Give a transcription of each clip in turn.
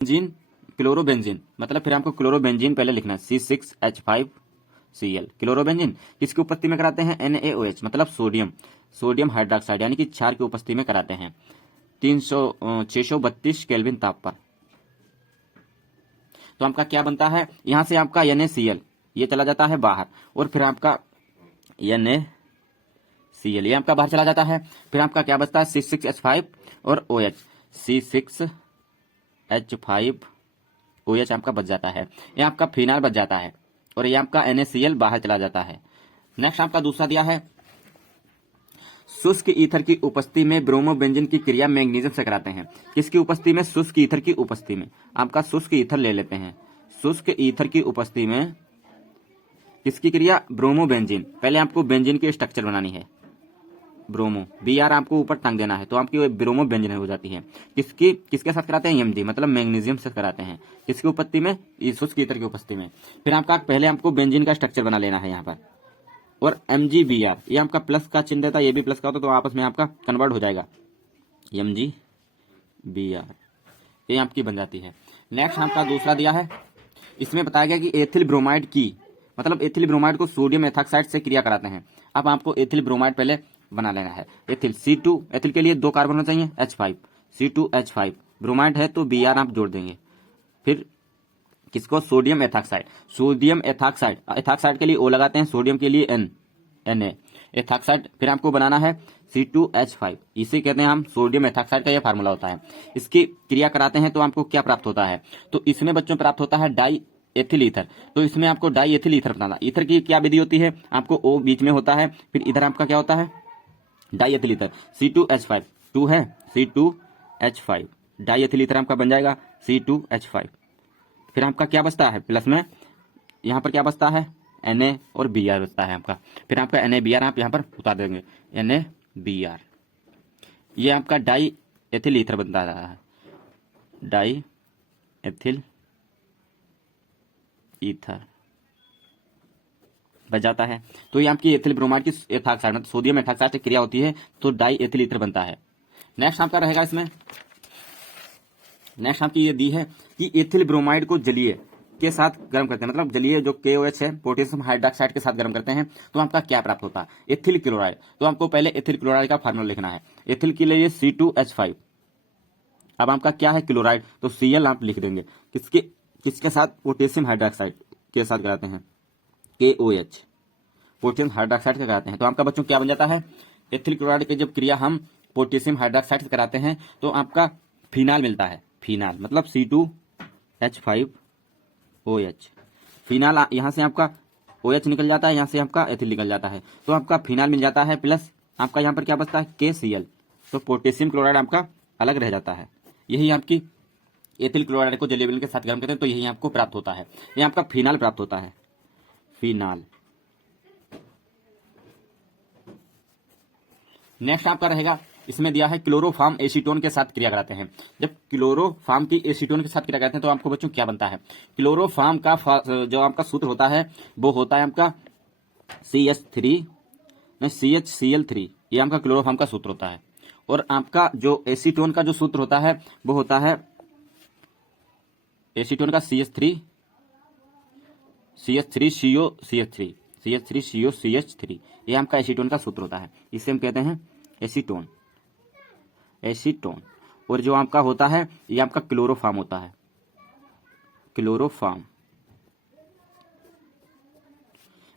Benzene, chlorobenzene, मतलब फिर हमको क्लोरोबेंजीन पहले लिखना है, C6H5Cl, क्लोरोबेंजीन किसकी उपस्थिति में कराते हैं, NaOH, मतलब सोडियम हाइड्रोक्साइड, यानी कि क्षार की उपस्थिति में कराते हैं 632 केल्विन ताप पर। तो आपका क्या बनता है, यहां से आपका NaCl ये चला जाता है बाहर, और फिर आपका NaCl ये आपका बाहर चला जाता है, फिर आपका क्या बचता है, C6H5 और OH, C6H5OH आपका बच जाता है, ये आपका फिनाल बच जाता है, और ये आपका NaCl बाहर चला जाता है। नेक्स्ट आपका दूसरा दिया है, शुष्क ईथर की उपस्थिति में ब्रोमोबेंजीन की क्रिया मैग्नीशियम से कराते हैं। किसकी उपस्थिति में, शुष्क ईथर की उपस्थिति में। आपका शुष्क ईथर ले लेते हैं, शुष्क ईथर की उपस्थिति में किसकी क्रिया, ब्रोमोबेंजीन। पहले आपको बेंजीन की स्ट्रक्चर बनानी है, ब्रोमो, Br आपको ऊपर टांग देना है, तो आपकी ब्रोमोबेंजीन हो जाती है। किसके साथ कराते हैं, Mg, मतलब मैग्नीशियम से कराते हैं। किसकी उपस्थिति में, शुष्क ईथर की उपस्थिति में। फिर आपका पहले आपको बेंजीन का स्ट्रक्चर बना लेना है यहाँ पर, और MgBr ये आपका प्लस का चिन्ह देता है, ये भी प्लस का होता है, तो आपस में आपका कन्वर्ट हो जाएगा, MgBr ये आपकी बन जाती है। नेक्स्ट आपका दूसरा दिया है, इसमें बताया गया कि एथिल ब्रोमाइड की, मतलब एथिल ब्रोमाइड को सोडियम एथॉक्साइड से क्रिया कराते हैं। अब आपको एथिल ब्रोमाइड पहले बना लेना है। एथिल C2, एथिल के लिए 2 कार्बन होना चाहिए, H5, C2H5, ब्रोमाइड है तो Br आप जोड़ देंगे। फिर किसको, sodium ethoxide, sodium ethoxide, ethoxide के लिए O लगाते हैं, सोडियम के लिए Na, एथॉक्साइड। फिर आपको बनाना है C2H5, इसे कहते हैं हम सोडियम एथॉक्साइड का ये फार्मूला होता है। इसकी क्रिया कराते हैं तो आपको क्या प्राप्त होता है, तो इसमें बच्चों प्राप्त होता है डाई एथिल ईथर। तो इसमें आपको डाई एथिल ईथर बनाना, ईथर की क्या विधि होती है, आपको O बीच में होता है, फिर इधर आपका क्या होता है, डाई एथिल ईथर, C2H5, 2 है, C2H5, डाई एथिल ईथर आपका बन जाएगा C2H5। फिर आपका क्या बचता है, प्लस में यहाँ पर क्या बचता है, Na और Br बचता है आपका। फिर आपका NaBr आप यहाँ पर उतार देंगे, NaBr ये आपका डाई एथिल ईथर बनता रहा है, डाई एथिल ईथर बच जाता है। तो ये आपकी एथिल ब्रोमाइड की एथॉक्साइड, मतलब सोडियम एथॉक्साइड से क्रिया होती है, तो डाई एथिल ईथर बनता है। नेक्स्ट आपका रहेगा इसमें, नेक्स्ट आपकी ये दी है कि एथिल ब्रोमाइड को जलीय के साथ गर्म करते हैं, मतलब जलीय जो KOH है, पोटेशियम हाइड्रोक्साइड के साथ गर्म करते हैं, तो आपका क्या प्राप्त होता है, एथिल क्लोराइड। तो आपको पहले एथिल क्लोराइड का फार्मूला लिखना है, एथिल के लिए C2H5, अब आपका क्या है, क्लोराइड, तो Cl आप लिख देंगे। किसके साथ, पोटेशियम हाइड्रोक्साइड के साथ कराते हैं, KOH, पोटेशियम हाइड्रोक्साइड का कराते हैं, तो आपका बच्चों क्या बन जाता है, एथिल क्लोराइड की जब क्रिया हम पोटेशियम हाइड्रोक्साइड से कराते हैं तो आपका फिनाल मिलता है, फिनाल मतलब C2H5OH, फिनाल यहाँ से आपका OH निकल जाता है, यहाँ से आपका एथिल निकल जाता है, तो आपका फिनाल मिल जाता है, प्लस आपका यहाँ पर क्या बचता है, KCl, तो पोटेशियम क्लोराइड आपका अलग रह जाता है। यही आपकी एथिल क्लोराइड को जलीय के साथ गर्म करते हैं तो यही आपको प्राप्त होता है, ये आपका फिनाल प्राप्त होता है, फिनाल। नेक्स्ट आपका रहेगा, इसमें दिया है क्लोरोफॉर्म एसीटोन के साथ क्रिया कराते हैं। जब क्लोरोफॉर्म की एसीटोन के साथ क्रिया कराते हैं तो आपको बच्चों क्या बनता है, क्लोरोफॉर्म का जो आपका सूत्र होता है वो होता है आपका CHCl3, ये आपका क्लोरोफॉर्म का सूत्र होता है। और आपका जो एसीटोन का जो सूत्र होता है वो होता है एसीटोन का CH3COCH3, ये आपका एसीटोन का सूत्र होता है, इसे हम कहते हैं एसीटोन। और जो आपका होता है ये आपका क्लोरोफॉर्म होता है, क्लोरोफॉर्म।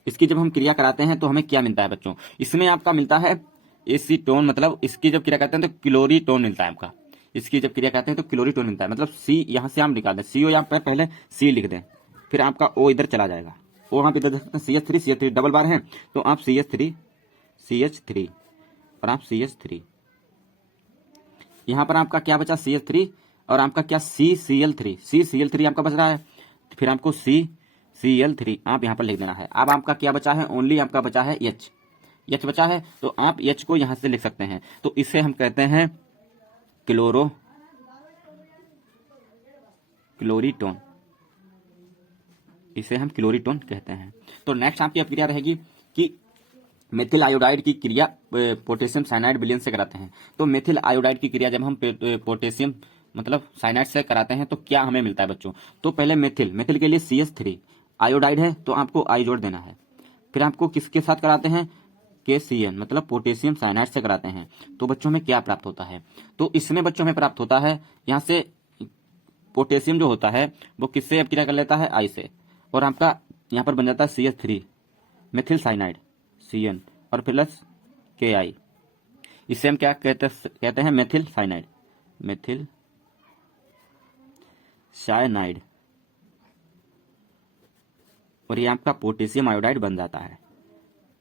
इसकी जब हम क्रिया कराते हैं तो हमें क्या मिलता है बच्चों, इसमें आपका मिलता है एसीटोन, मतलब इसकी जब क्रिया करते हैं तो क्लोरीटोन मिलता है आपका, इसकी जब क्रिया करते हैं तो क्लोरीटोन मिलता है, मतलब C यहाँ से हम निकाल दें, CO यहाँ पर पहले C लिख दें, फिर आपका O इधर चला जाएगा, O यहाँ पे इधर CH3 डबल बार है तो आप CH3 और आप CH3, यहाँ पर आपका क्या बचा, CH3 और आपका क्या CCl3 आपका बच रहा है, फिर आपको CCl3 आप यहाँ पर लिख देना है। अब आपका क्या बचा है, ओनली आपका बचा है H बचा है, तो आप H को यहाँ से लिख सकते हैं, तो इसे हम कहते हैं क्लोरीटोन, इसे हम क्लोरीटोन कहते हैं। तो नेक्स्ट आपकी क्रिया रहेगी कि मेथिल आयोडाइड की क्रिया पोटेशियम साइनाइड विलयन से कराते हैं। तो मेथिल आयोडाइड की क्रिया जब हम पोटेशियम मतलब साइनाइड से कराते हैं तो क्या हमें मिलता है बच्चों। तो पहले मेथिल के लिए CH3 आयोडाइड है तो आपको आई जोड़ देना है। फिर आपको किसके साथ कराते हैं, KCN मतलब पोटेशियम साइनाइड से कराते हैं। तो बच्चों में क्या प्राप्त होता है, तो इसमें बच्चों में प्राप्त होता है, यहाँ से पोटेशियम जो होता है वो किससे अपक्रिया कर लेता है, आई से, और आपका यहाँ पर बन जाता है CH3 मेथिल साइनाइड CN और प्लस KI। इसे हम क्या कहते हैं मेथिल साइनाइड, और ये आपका पोटेशियम आयोडाइड बन जाता है,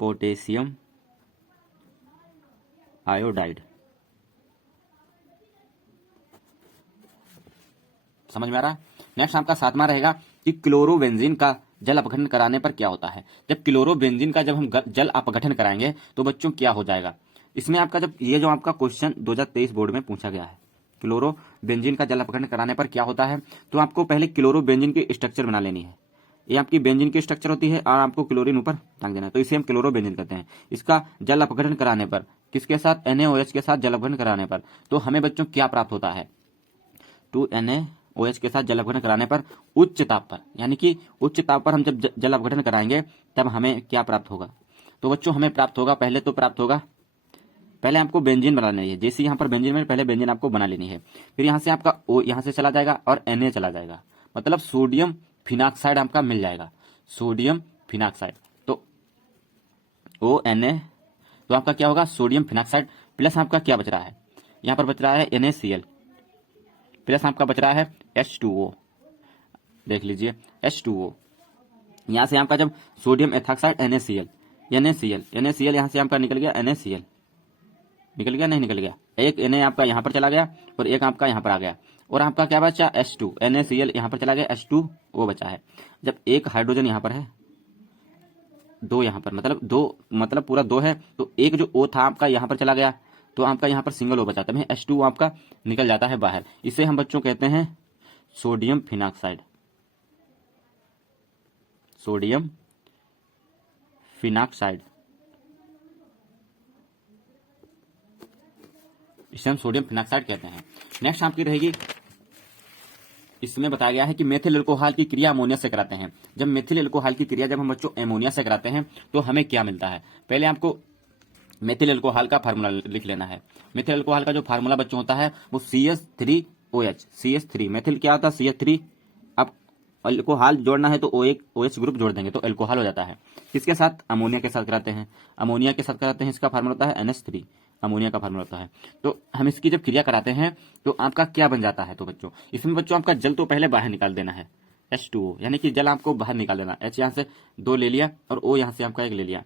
पोटेशियम आयोडाइड। समझ में आ रहा। नेक्स्ट आपका 7वां रहेगा कि क्लोरोबेंजीन का जल अपघटन कराने पर क्या होता है। जब क्लोरोबेंजीन का जब हम जल अपघटन कराएंगे तो बच्चों क्या हो जाएगा। इसमें आपका जब ये जो आपका क्वेश्चन 2023 बोर्ड में पूछा गया है, क्लोरोबेंजीन का जल अपघटन कराने पर क्या होता है, तो आपको पहले क्लोरोबेंजीन की स्ट्रक्चर बना लेनी है। ये आपकी बेंजीन की स्ट्रक्चर होती है और आपको क्लोरीन ऊपर टांग देना है, तो इसे हम क्लोरोबेंजीन कहते हैं। इसका जल अपघटन कराने पर किसके साथ, NaOH के साथ जल अपघटन कराने पर तो हमें बच्चों क्या प्राप्त होता है, 2NaOH के साथ जल अपघटन कराने पर उच्च ताप पर, यानी कि उच्च ताप पर हम जब जल अपघटन कराएंगे तब हमें क्या प्राप्त होगा। तो बच्चों हमें प्राप्त होगा, पहले आपको बेंजीन बना लेनी है। जैसे यहाँ पर बेंजीन में पहले बेंजीन आपको बना लेनी है, फिर यहाँ से आपका O यहाँ से चला जाएगा और Na चला जाएगा, मतलब सोडियम फिनाक्साइड आपका मिल जाएगा, सोडियम फिनाक्साइड। तो ONa तो आपका क्या होगा, सोडियम फिनाक्साइड प्लस आपका क्या बच रहा है, यहाँ पर बच रहा है NaCl प्लस आपका बच रहा है H2O। देख लीजिए H2O, यहाँ से आपका जब सोडियम एथॉक्साइड NaCl यहाँ से आपका निकल गया NaCl, निकल गया नहीं निकल गया, एक Na आपका यहाँ पर चला गया और एक आपका यहाँ पर आ गया, और आपका क्या बचा H2 NaCl यहाँ पर चला गया, H2O बचा है। जब एक हाइड्रोजन यहाँ पर है, दो यहाँ पर मतलब पूरा दो है, तो एक जो O था आपका यहाँ पर चला गया, तो आपका यहाँ पर सिंगल O बचा, तभी H2O आपका निकल जाता है बाहर। इसे हम बच्चों कहते हैं सोडियम फिनाक्साइड, सोडियम फिनाक्साइड, इसे हम सोडियम फिनाक्साइड कहते हैं। नेक्स्ट आपकी रहेगी, इसमें बताया गया है कि मेथिल अल्कोहल की क्रिया अमोनिया से कराते हैं। जब मेथिल अल्कोहल की क्रिया जब हम बच्चों अमोनिया से कराते हैं तो हमें क्या मिलता है। पहले आपको मेथिल अल्कोहल का फार्मूला लिख लेना है। मेथिल अल्कोहल का जो फार्मूला बच्चों होता है वो CH3OH, CH3 मेथिल क्या होता है CH3। अब अल्कोहल जोड़ना है तो OH ग्रुप जोड़ देंगे तो अल्कोहल हो जाता है। किसके साथ, अमोनिया के साथ कराते हैं, अमोनिया के साथ कराते हैं। इसका फार्मूला होता है NH3, अमोनिया का फार्मूला होता है। तो हम इसकी जब क्रिया कराते हैं तो आपका क्या बन जाता है, तो बच्चों इसमें बच्चों आपका जल तो पहले बाहर निकाल देना है, H2O यानी कि जल आपको बाहर निकाल देना। H यहाँ से 2 ले लिया और O यहाँ से आपका 1 ले लिया,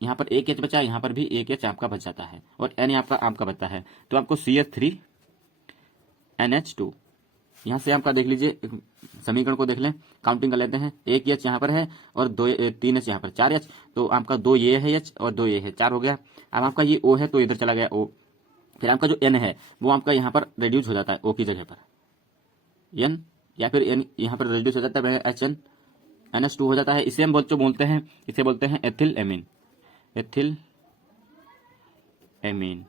यहाँ पर एक H बचा, यहाँ पर भी एक H आपका बच जाता है और N आपका बचता है। तो आपको CH3NH2 यहाँ से आपका देख लीजिए, समीकरण को देख लें, काउंटिंग कर लेते हैं। एक H यहाँ पर है और 3 H यहाँ पर, 4 H, तो आपका 2 ये है H और 2 ये है, 4 हो गया। अब आपका ये O है तो इधर चला गया O, फिर आपका जो N है वो आपका यहाँ पर रिड्यूस हो जाता है O की जगह पर N, या फिर N यहाँ पर रिड्यूस हो जाता है HN, NH2 हो जाता है। इसे हम बच्चों बोलते हैं एथिल एमीन।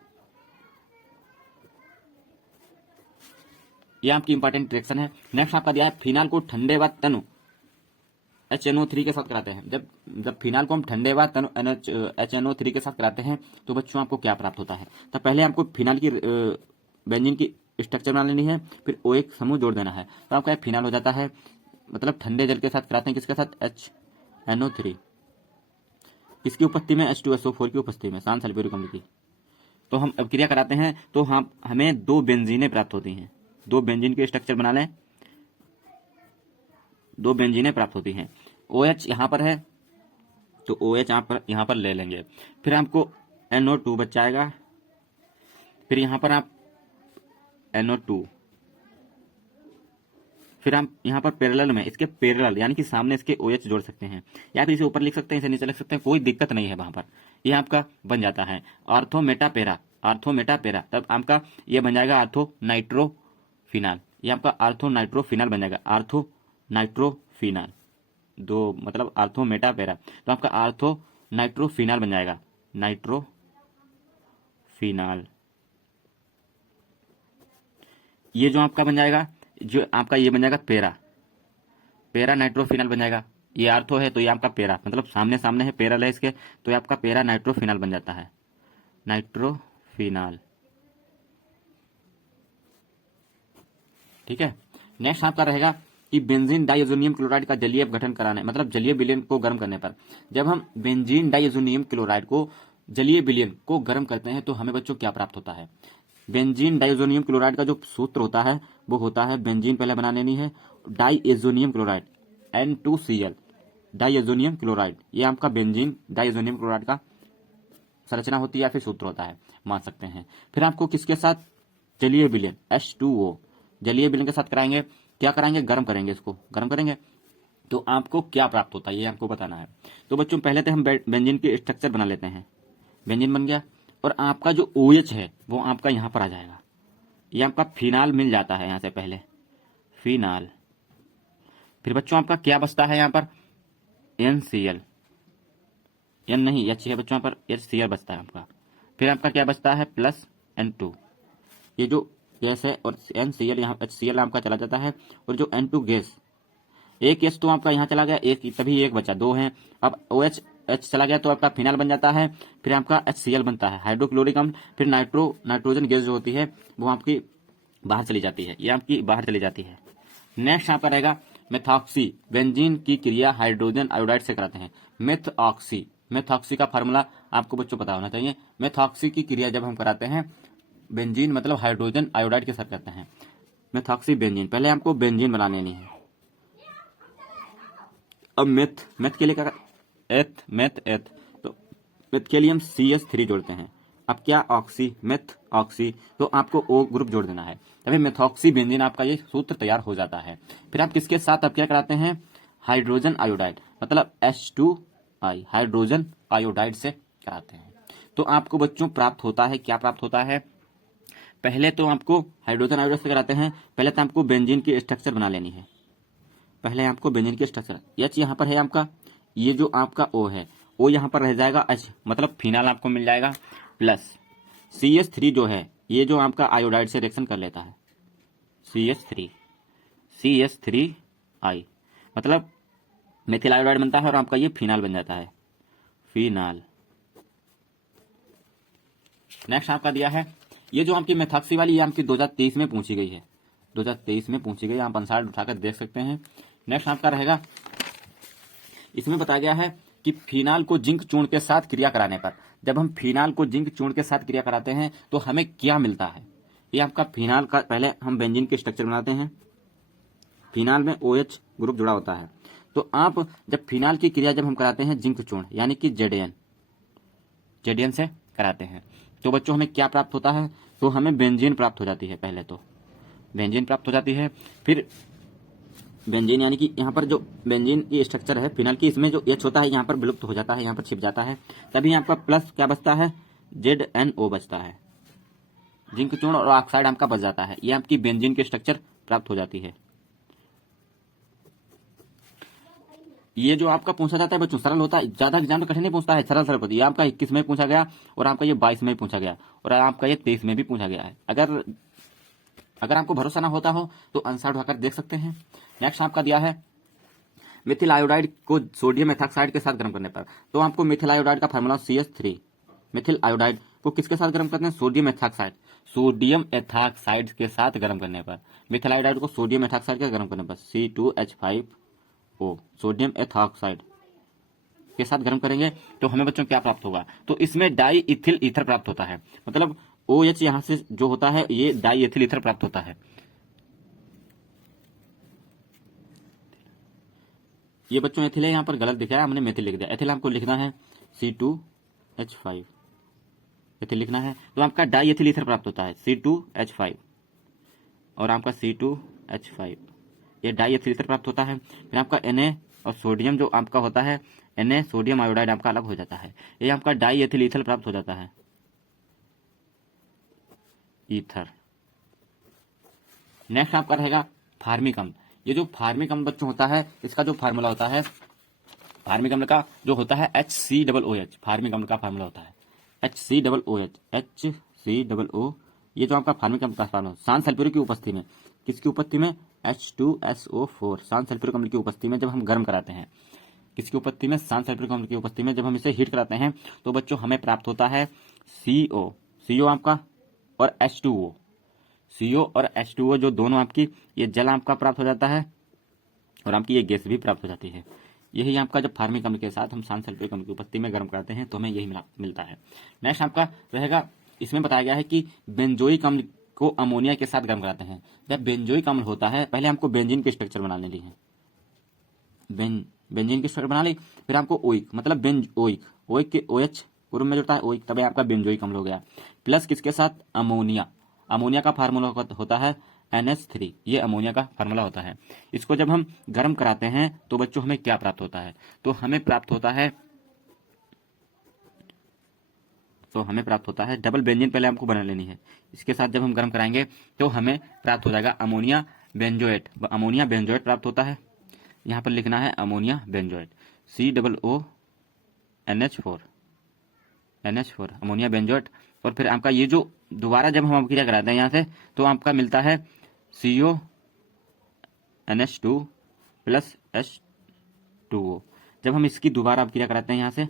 ये आपकी इंपॉर्टेंट रिएक्शन है। नेक्स्ट आपका दिया है फिनाल को ठंडे व तनु HNO3 के साथ कराते हैं। जब फिनाल को हम ठंडे व तनु HNO3 के साथ कराते हैं तो बच्चों आपको क्या प्राप्त होता है। तो पहले आपको फिनाल की बेंजीन की स्ट्रक्चर बना लेनी है, फिर O एक समूह जोड़ देना है, तो आपका फिनाल हो जाता है। मतलब ठंडे जल के साथ कराते हैं, किसके साथ, HNO3, किसकी उपस्थिति में, H2SO4 की उपस्थिति में, शांत सल्फ्यूरिक अम्ल की। तो हम अब क्रिया कराते हैं तो हमें 2 बेंजीनें प्राप्त होती हैं। 2 बेंजीन की स्ट्रक्चर बना लें, 2 बेंजीनें प्राप्त होती हैं। OH यहाँ पर है तो OH यहाँ पर ले लेंगे, फिर आपको NO2 बच जाएगा, फिर यहाँ पर आप NO2, फिर हम यहाँ पर पैरेलल में इसके पैरेलल यानी कि सामने इसके OH जोड़ सकते हैं, या फिर इसे ऊपर लिख सकते हैं, इसे नीचे लिख सकते हैं, कोई दिक्कत नहीं है वहां पर। यह आपका बन जाता है आर्थोमेटापेरा। तब आपका ये बन जाएगा आर्थोनाइट्रोफिनाल, ये आपका आर्थोनाइट्रोफिनाल बन जाएगा, आर्थोनाइट्रोफिनाल, दो मतलब आर्थोमेटापेरा, तो आपका आर्थोनाइट्रोफिनाल बन जाएगा, नाइट्रोफिनाल। ये जो आपका बन जाएगा, जो आपका ये बन जाएगा पेरा नाइट्रोफिनल बन जाएगा। ये आर्थो है तो ये आपका पेरा, मतलब सामने सामने है, पेरल है इसके, तो ये आपका पेरा नाइट्रोफिनल बन जाता है, नाइट्रोफिनल। ठीक है। नेक्स्ट आपका रहेगा कि बेंजीन डाइएजोनियम क्लोराइड का जलीय अपघटन कराने, मतलब जलीय विलयन को गर्म करने पर, जब हम बेंजीन डाइएजोनियम क्लोराइड को जलीय विलयन को गर्म करते हैं तो हमें बच्चों क्या प्राप्त होता है। बेंजीन डाइएजोनियम क्लोराइड का जो सूत्र होता है वो होता है, बेंजीन पहले बना लेनी है, diazonium chloride N2Cl, diazonium chloride, ये आपका बेंजीन डाइएजोनियम क्लोराइड का संरचना होती है या फिर सूत्र होता है, मान सकते हैं। फिर आपको किसके साथ, जलीय विलयन H2O, जलीय विलयन के साथ कराएंगे, क्या कराएंगे, गर्म करेंगे, इसको गर्म करेंगे तो आपको क्या प्राप्त होता है ये आपको बताना है। तो बच्चों पहले तो हम बेंजीन की स्ट्रक्चर बना लेते हैं। बेंजीन बन गया और आपका जो OH है वो आपका यहां पर आ जाएगा, ये आपका फिनाल मिल जाता है यहां से पहले, फिनाल। फिर बच्चों आपका क्या बचता है यहाँ पर, NCl, N नहीं H है बच्चों, यहाँ पर HCl बचता है आपका। फिर आपका क्या बचता है, प्लस N2, ये जो गैस है, और NCl यहाँ HCl आपका चला जाता है, और जो N2 गैस, एक गैस तो आपका यहाँ चला गया, एक तभी एक बचा, दो है, अब OH H चला गया तो आपका फिनाल बन जाता है, फिर आपका HCl बनता है, हाइड्रोक्लोरिक अम्ल। फिर नाइट्रोजन गैस जो होती है वो आपकी बाहर चली जाती है, ये आपकी बाहर चली जाती है। नेक्स्ट यहाँ पर रहेगा मेथॉक्सी, बेंजीन की क्रिया हाइड्रोजन आयोडाइड से कराते हैं। मेथॉक्सी का फार्मूला आपको बच्चों पता होना चाहिए। मेथॉक्सी की क्रिया जब हम कराते हैं बेंजीन मतलब हाइड्रोजन आयोडाइड के साथ करते हैं, मेथॉक्सी बेंजीन, पहले हमको बेंजीन बना लेनी है। अब मेथ के लिए क्या, एथ तो मेथ के लिए हम CH3 जोड़ते हैं। अब क्या, मेथ ऑक्सी, तो आपको O ग्रुप जोड़ देना है, तभी मेथॉक्सी बेंजीन आपका ये सूत्र तैयार हो जाता है। फिर आप किसके साथ अब क्या कराते हैं, हाइड्रोजन आयोडाइड, मतलब H2I, हाइड्रोजन आयोडाइड से कराते हैं। तो आपको बच्चों प्राप्त होता है, क्या प्राप्त होता है, पहले तो आपको हाइड्रोजन आयोडाइड से कराते हैं, पहले तो आपको बेंजीन की स्ट्रक्चर बना लेनी है, पहले आपको बेंजीन की स्ट्रक्चर, H यहाँ पर है आपका, ये जो आपका O है, O यहाँ पर रह जाएगा, H मतलब फिनाल आपको मिल जाएगा, प्लस CH3 जो है, ये जो आपका आयोडाइड से रिएक्शन कर लेता है, CH3I, मतलब मेथिल आयोडाइड बनता है और आपका ये फिनाल बन जाता है, फिनाल। नेक्स्ट आपका दिया है, ये जो आपकी मेथॉक्सी वाली, ये आपकी 2023 में पूछी गई है, 2023 में पूछी गई, आप आंसर उठाकर देख सकते हैं। नेक्स्ट आपका रहेगा, इसमें बताया गया है कि फिनाल को जिंक चूर्ण के साथ क्रिया कराने पर, जब हम फिनाल को जिंक चूर्ण के साथ क्रिया कराते हैं तो हमें क्या मिलता है। ये आपका फिनाल का, पहले हम बेंजीन की स्ट्रक्चर बनाते हैं, फिनाल में OH ग्रुप जुड़ा होता है, तो आप जब फिनाल की क्रिया जब हम कराते हैं जिंक चूर्ण यानी कि जेडेन से कराते हैं, तो बच्चों हमें क्या प्राप्त होता है, तो हमें बेंजीन प्राप्त हो जाती है, पहले तो बेंजीन प्राप्त हो जाती है। फिर बेंजीन यानी कि यहाँ पर जो बेंजीन की स्ट्रक्चर है फिनाल की, इसमें जो H होता है यहाँ पर विलुप्त हो जाता है, यहाँ पर छिप जाता है, तभी आपका प्लस क्या बचता है, ZNO बचता है, जिंक चूर्ण और ऑक्साइड आपका बच जाता है, ये आपकी बेंजीन की स्ट्रक्चर प्राप्त हो जाती है। ये जो आपका पूछा जाता है बच्चों सरल होता है, ज्यादा एग्जाम में कठिन नहीं पूछता है, सरल सरल। ये आपका 21 में पूछा गया और आपका ये 22 में पूछा गया और आपका ये 23 में भी पूछा गया है। अगर आपको भरोसा ना होता हो तो आंसर उठाकर देख सकते हैं। नेक्स्ट आपका दिया है मिथिल आयोडाइड को सोडियम एथॉक्साइड के साथ गर्म करने पर, तो आपको मिथिल आयोडाइड का फार्मूला CH3, मिथिल आयोडाइड को किसके साथ गर्म करते हैं, सोडियम एथॉक्साइड के साथ गर्म करने पर, मिथिल आयोडाइड को सोडियम एथॉक्साइड के गर्म करने पर C2H5O, सोडियम एथॉक्साइड के साथ गर्म करेंगे तो हमें बच्चों क्या प्राप्त होगा, तो इसमें डाई इथिल ईथर प्राप्त होता है, मतलब OH यहां से जो होता है ये डाई एथिल ईथर प्राप्त होता है। ये बच्चों एथिल है, यहाँ पर गलत दिख रहा है, हमने मेथिल लिख दिया, एथिल आपको लिखना है C2H5, एथिल लिखना है, तो आपका डाई एथिल ईथर प्राप्त होता है C2H5 और आपका C2H5, ये डाई एथिल ईथर प्राप्त होता है। फिर आपका Na और सोडियम जो आपका होता है Na, सोडियम आयोडाइड आपका अलग हो जाता है, ये आपका डाई एथिल ईथर प्राप्त हो जाता है, ईथर। नेक्स्ट आपका रहेगा फार्मिक अम्ल, ये जो फार्मिक अम्ल बच्चों होता है इसका जो फार्मूला होता है, फार्मिक अम्ल का जो होता है HCOOH, फार्मिक अम्ल का फार्मूला होता है HCOOH, HCOO, ये जो आपका फार्मिक अम्ल का फार्मूला, शांत सल्फ्यूरिक की उपस्थिति में, किसकी उपस्थिति में, H2SO4 शांत सल्फ्यूरिक अम्ल की उपस्थिति में जब हम गर्म कराते हैं, किसकी उपस्थिति में, शांत सल्फ्यूरिक अम्ल की उपस्थिति में जब हम इसे हीट कराते हैं तो बच्चों हमें प्राप्त होता है CO आपका और CO और H2O जो दोनों आपकी ये जल आपका प्राप्त हो जाता है और आपकी ये गैस भी प्राप्त हो जाती है। यही आपका जब फार्मिक अम्ल के साथ हम शांत सल्फ्यूरिक अम्ल की उपस्थिति में गर्म कराते हैं तो हमें यही मिलता है। नेक्स्ट आपका रहेगा, इसमें बताया गया है कि बेंजोइक अम्ल को अमोनिया के साथ गर्म कराते हैं। जब बेंजोइक अम्ल होता है, पहले हमको बेंजीन की स्ट्रक्चर बना लेनी है, बेंजीन की स्ट्रक्चर बना ली, फिर आपको ओइक मतलब ओइक के OH पूर्व में जुड़ता है ओइक, तब आपका बेंजोइक अम्ल हो गया। प्लस किसके साथ, अमोनिया का फार्मूला होता है NH3, ये अमोनिया का फार्मूला होता है। इसको जब हम गर्म कराते हैं तो बच्चों हमें क्या प्राप्त होता है, तो हमें प्राप्त होता है डबल बेंजीन, पहले हमको बना लेनी है। इसके साथ जब हम गर्म कराएंगे तो हमें प्राप्त हो जाएगा अमोनिया बेंजोएट प्राप्त होता है। यहाँ पर लिखना है ammonia benzoate, COONH4 ammonia benzoate. और फिर आपका ये जो दोबारा जब हम अभिक्रिया कराते हैं यहाँ से तो आपका मिलता है CONH2 प्लस H2O। जब हम इसकी दोबारा अभिक्रिया कराते हैं यहाँ से,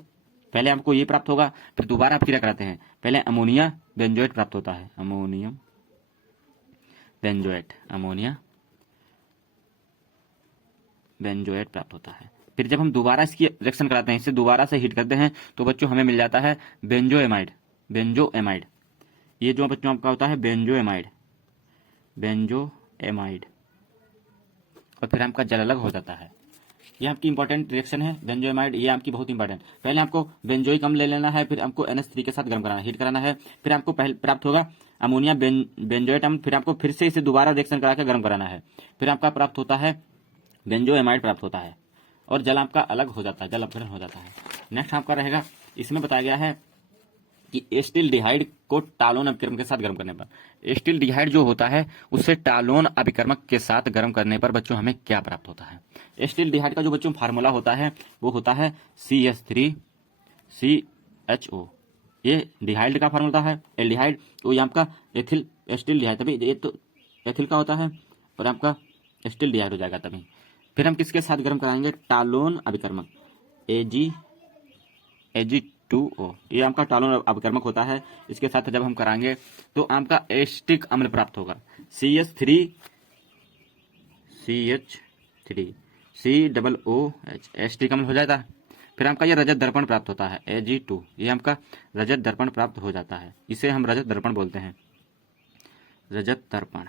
पहले आपको ये प्राप्त होगा, फिर दोबारा अभिक्रिया कराते हैं, पहले अमोनिया बेंजोएट प्राप्त होता है, अमोनिया बेंजोएट प्राप्त होता है। फिर जब हम दोबारा इसकी रिएक्शन कराते हैं, इसे दोबारा से हीट करते हैं तो बच्चों हमें मिल जाता है बेंजोएमाइड। ये जो बच्चों आपका होता है बेंजोएमाइड, और फिर आपका जल अलग हो जाता है। ये आपकी इंपॉर्टेंट रिएक्शन है बेंजोएमाइड, ये आपकी बहुत इंपॉर्टेंट। पहले आपको बेंजोइक अम्ल ले लेना है, फिर आपको NH3 के साथ गर्म कराना, हीट कराना है, फिर आपको पहले प्राप्त होगा अमोनिया बेंजोएट अम्ल, फिर आपको फिर से इसे दोबारा रिएक्शन करा के गर्म कराना है, फिर आपका प्राप्त होता है बेंजोएमाइड प्राप्त होता है और जल आपका अलग हो जाता है, जल अपघटन हो जाता है। नेक्स्ट आपका रहेगा, इसमें बताया गया है कि एसिटिल्डिहाइड को टालोन अभिकर्मक के साथ गर्म करने पर, एसिटिल्डिहाइड जो होता है उससे टालोन अभिकर्मक के साथ गर्म करने पर बच्चों हमें क्या प्राप्त होता है। एसिटिल्डिहाइड का जो बच्चों फार्मूला होता है वो होता है CH3CHO, ये डिहाइड का फार्मूला है। एल्डिहाइड तो ये आपका एथिल एसिटिल्डिहाइड, तभी ये तो एथिल का होता है और आपका एसिटिल्डिहाइड हो जाएगा तभी। फिर हम किसके साथ गर्म कराएंगे, टालोन अभिकर्मक Ag2O, ये आपका टालोन अभिकर्मक होता है। इसके साथ जब हम कराएंगे तो आपका एस्टिक अम्ल प्राप्त होगा, CH3COOH, एस्टिक अम्ल हो जाता है। फिर आपका ये रजत दर्पण प्राप्त होता है Ag2, ये आपका रजत दर्पण प्राप्त हो जाता है, इसे हम रजत दर्पण बोलते हैं, रजत दर्पण,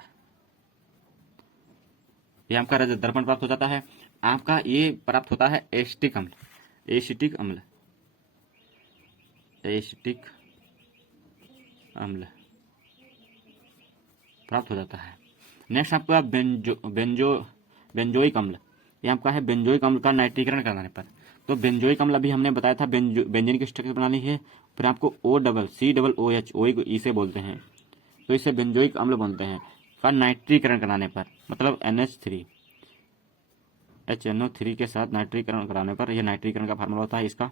ये आपका रजत दर्पण प्राप्त हो जाता है। आपका ये प्राप्त होता है एस्टिक अम्ल प्राप्त हो जाता है। नेक्स्ट आपका बेंजोइक अम्ल, ये आपका है बेंजोइक अम्ल का नाइट्रीकरण कराने पर। तो बेंजोइक अम्ल अभी हमने बताया था बेंजीन की स्ट्रक्चर बनानी है, फिर आपको COOH, ओ इसे बोलते हैं, तो इसे बेंजोइक अम्ल बोलते हैं, का नाइट्रीकरण कराने पर, मतलब HNO3 के साथ नाइट्रीकरण कराने पर, यह नाइट्रीकरण का फार्मूला होता है इसका,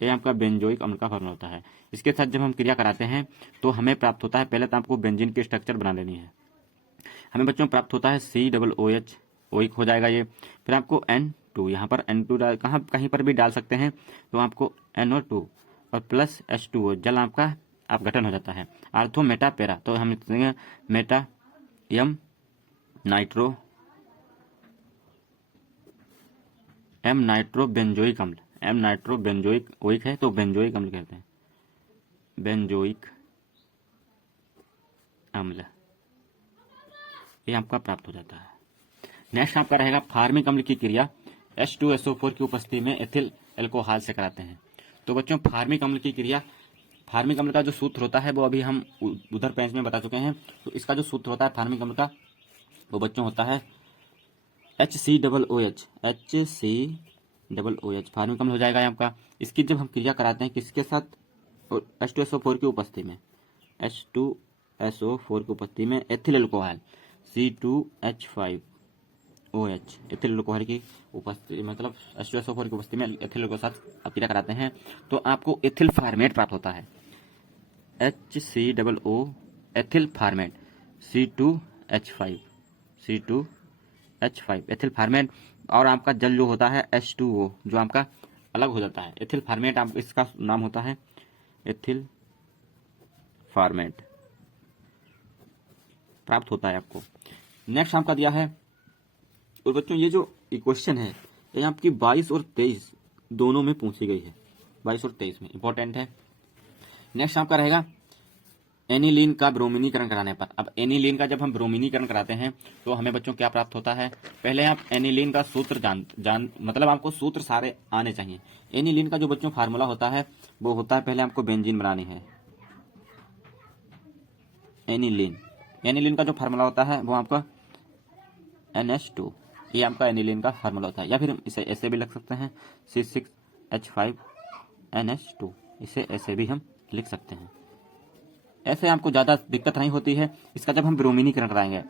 ये आपका बेंजोइक अम्ल का फार्मूला होता है। इसके साथ जब हम क्रिया कराते हैं तो हमें प्राप्त होता है, पहले तो आपको बेंजीन की स्ट्रक्चर बना लेनी है, हमें बच्चों प्राप्त होता है COOH, ओइक हो जाएगा ये। फिर आपको N2, यहाँ पर N2 कहीं पर भी डाल सकते हैं, तो आपको NO2 और प्लस H2O, जल आपका अपघटन हो जाता है। आर्थो मेटा पेरा, तो हम लिखेंगे मेटा एम नाइट्रो बेंजोइक अम्ल, एम नाइट्रो बेंजोइक ओइक है तो बेंजोइक अम्ल कहते हैं, बेंजोइक अम्ल, ये आपका प्राप्त हो जाता है। नेक्स्ट आपका रहेगा फार्मिक अम्ल की क्रिया H2SO4 की उपस्थिति में एथिल अल्कोहल से कराते हैं। तो बच्चों फार्मिक अम्ल की क्रिया, फार्मिक अम्ल का जो सूत्र होता है वो अभी हम उधर पेज में बता चुके हैं। तो इसका जो सूत्र होता है फार्मिक अम्ल का, वो बच्चों होता है HCOOH, फार्मिक अम्ल हो जाएगा आपका। इसकी जब हम क्रिया कराते हैं किसके साथ, H2SO4 की उपस्थिति में, H2SO4 की उपस्थिति में ethyl alcohol C2H5OH, ethyl alcohol की उपस्थिति, मतलब H2SO4 की उपस्थिति में एथिल के साथ क्रिया कराते हैं तो आपको एथिल फॉर्मेट प्राप्त होता है, HCOOH ethyl format C2H5 ethyl format. और आपका जल जो होता है H2O जो आपका अलग हो जाता है। एथिल फार्मेट आप इसका नाम होता है एथिल फार्मेट प्राप्त होता है आपको। नेक्स्ट आपका दिया है। और बच्चों ये जो क्वेश्चन है ये आपकी 22 और 23 दोनों में पूछी गई है। 22 और 23 में इंपॉर्टेंट है। नेक्स्ट आपका रहेगा एनिलीन का ब्रोमीनीकरण कराने पर। अब एनिलीन का जब हम ब्रोमीनीकरण कराते हैं तो हमें बच्चों क्या प्राप्त होता है। पहले आप एनिलीन का सूत्र मतलब आपको सूत्र सारे आने चाहिए। एनिलीन का जो बच्चों फार्मूला होता है वो होता है, पहले आपको बेंजीन बनानी है। एनिलीन का जो फार्मूला होता है वो आपका NH2, ये आपका एनिलीन का फार्मूला होता है। या फिर इसे ऐसे भी लिख सकते हैं C6H5NH2, इसे ऐसे भी हम लिख सकते हैं। ऐसे आपको ज़्यादा दिक्कत नहीं होती है। इसका जब हम ब्रोमीनीकरण कराएंगे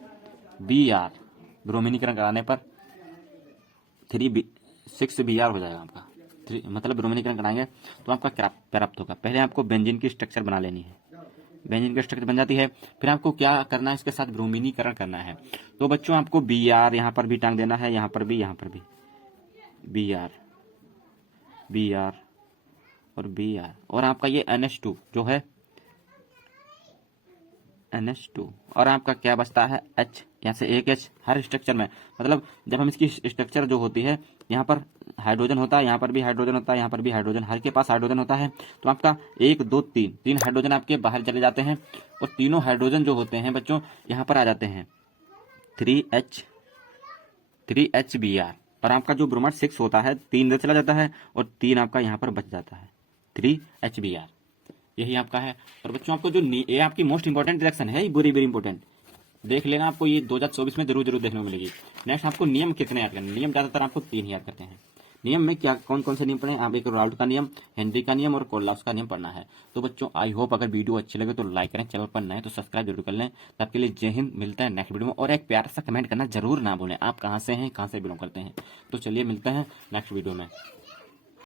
Br, ब्रोमीनीकरण कराने पर 6 Br हो जाएगा आपका। मतलब ब्रोमीनीकरण कराएंगे तो आपका क्या प्राप्त होगा। पहले आपको बेंजीन की स्ट्रक्चर बना लेनी है। बेंजीन की स्ट्रक्चर बन जाती है, फिर आपको क्या करना है, इसके साथ ब्रोमीनीकरण करना है। तो बच्चों आपको Br यहाँ पर भी टांग देना है, यहाँ पर भी Br और Br। और आपका ये NH2 जो है NH2 और आपका क्या बचता है H, यहाँ से एक H हर स्ट्रक्चर में। मतलब जब हम इसकी स्ट्रक्चर जो होती है यहाँ पर हाइड्रोजन होता है, यहाँ पर भी हाइड्रोजन होता है, यहाँ पर भी हाइड्रोजन, हर के पास हाइड्रोजन होता है। तो आपका 1 2 3 हाइड्रोजन आपके बाहर चले जाते हैं और तीनों हाइड्रोजन जो होते हैं बच्चों यहाँ पर आ जाते हैं 3HBr। और आपका जो ब्रोमाइड 6 होता है 3 इधर चला जाता है और 3 आपका यहाँ पर बच जाता है 3HBr। यही आपका है। और बच्चों आपको जो ये आपकी मोस्ट इंपॉर्टेंट रिएक्शन है, वेरी वेरी इंपॉर्टेंट, देख लेना, आपको ये 2024 में जरूर देखने को मिलेगी। नेक्स्ट आपको नियम कितने याद करने। नियम ज्यादातर आपको 3 याद करते हैं। नियम में क्या कौन कौन से नियम पढ़े आप, एक राउल्ट का नियम, हेनरी का नियम और कोलॉस का नियम पढ़ना है। तो बच्चों आई होप अगर वीडियो अच्छी लगे तो लाइक करें, चैनल पर नए तो सब्सक्राइब जरूर कर लें। तब के लिए जय हिंद, मिलता है नेक्स्ट वीडियो में। और एक प्यारा सा कमेंट करना जरूर ना भूलें, आप कहाँ से हैं, कहाँ से बिलोंग करते हैं। तो चलिए मिलते हैं नेक्स्ट वीडियो में।